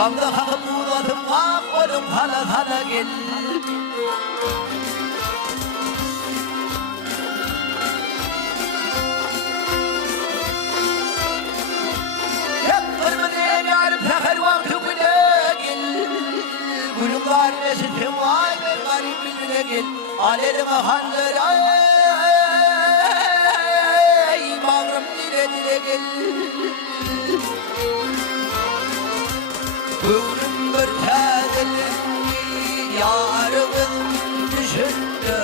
Kaldı kalkıp uğradım kalk oğlum hala hala gel. Hep kırmızı yarım seher vakti güle gel. Gülüm garibesi vay ben garip bilmine gel. Alelime handır ay bağrım dile dile gel. Ömrüm bir tadelimdi yarımın düşündü.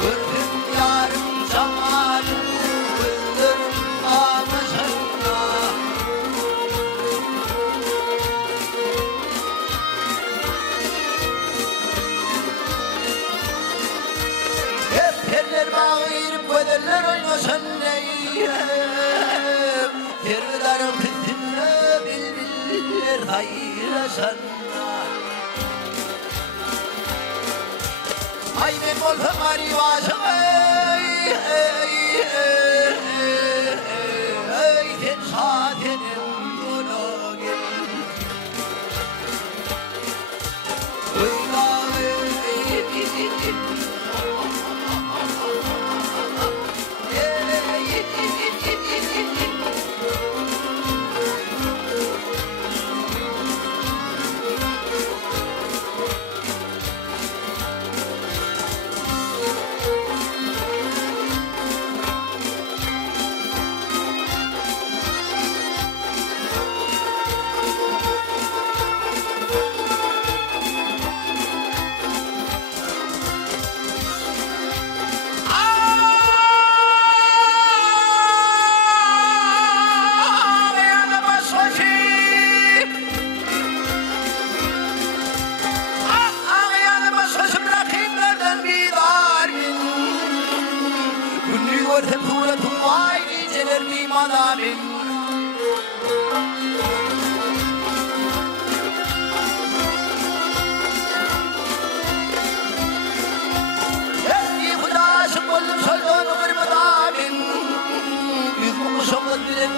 Gördüm yarım zamanım kıldırım namusunda. Hep terler bağırıp göderler oynasın neyim. Tervidarım tüttümle bilbiller hayırlasın. Ay ben bolfum arivasım ey sen saatenim bunu gel.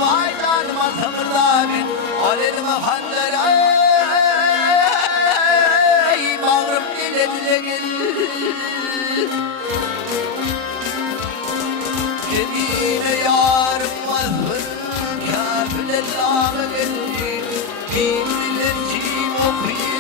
Vay canım atımırda bin alelime handır ay bağrım dile dile gel. Cebine yarım mazhır kâfile lâme geldi. Kim bilir kim okuyur